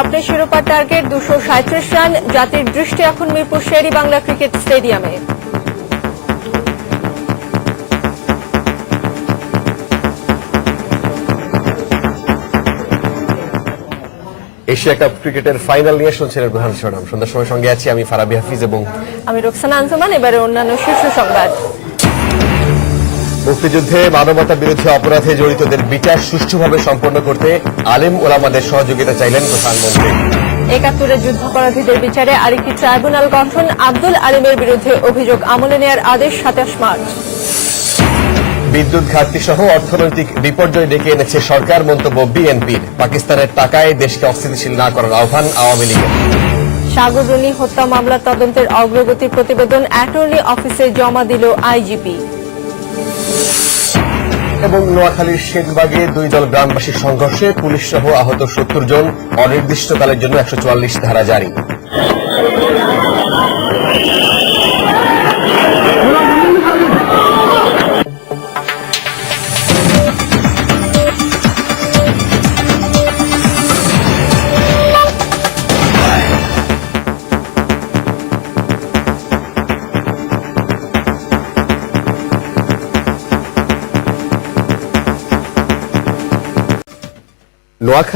স্বপ্নের শিরোপার target 237 run. জাতির দৃষ্টি এখন মিরপুর শের-ই বাংলা ক্রিকেট স্টেডিয়ামে। এশিয়া কাপ ক্রিকেটের ফাইনাল নিয়ে শুনছেন প্রধান শিরোনাম। সন্ধ্যার সময় সঙ্গে আছি আমি ফারাবি হাফিজ এবং আমি রোকসানা আঞ্জুমান। এবারে অন্যান্য শীর্ষ সংবাদ। মুক্তিযুদ্ধে মানবতা বিরোধী অপরাধে জড়িতদের বিচার সুষ্ঠুভাবে সম্পন্ন করতে আলেম ওলামাদের সহযোগিতা চাইলেন প্রধানমন্ত্রী। ৭১ যুদ্ধাপরাধীদের বিচারে আরেকটি ট্রাইব্যুনাল গঠন। আব্দুল আলিমের বিরুদ্ধে অভিযোগ আমলে নেয়ার আদেশ ২৭ মার্চ। বিদ্যুৎ ঘাটতি সহ অর্থনৈতিক বিপর্যয় ডেকে এনেছে সরকার, মন্তব্য বিএনপির। পাকিস্তানের টাকায় দেশকে অস্থিতিশীল না করার আহ্বান আওয়ামী লীগের। সাগর রুনি হত্যা মামলার তদন্তের অগ্রগতির প্রতিবেদন অ্যাটর্নি অফিসে জমা দিল আইজিপি। এবং নোয়াখালীর শেখবাগে দুই দল গ্রামবাসীর সংঘর্ষে পুলিশ সহ আহত ৭০ জন, অনির্দিষ্টকালের জন্য ১৪৪ ধারা জারি। নোয়াখালী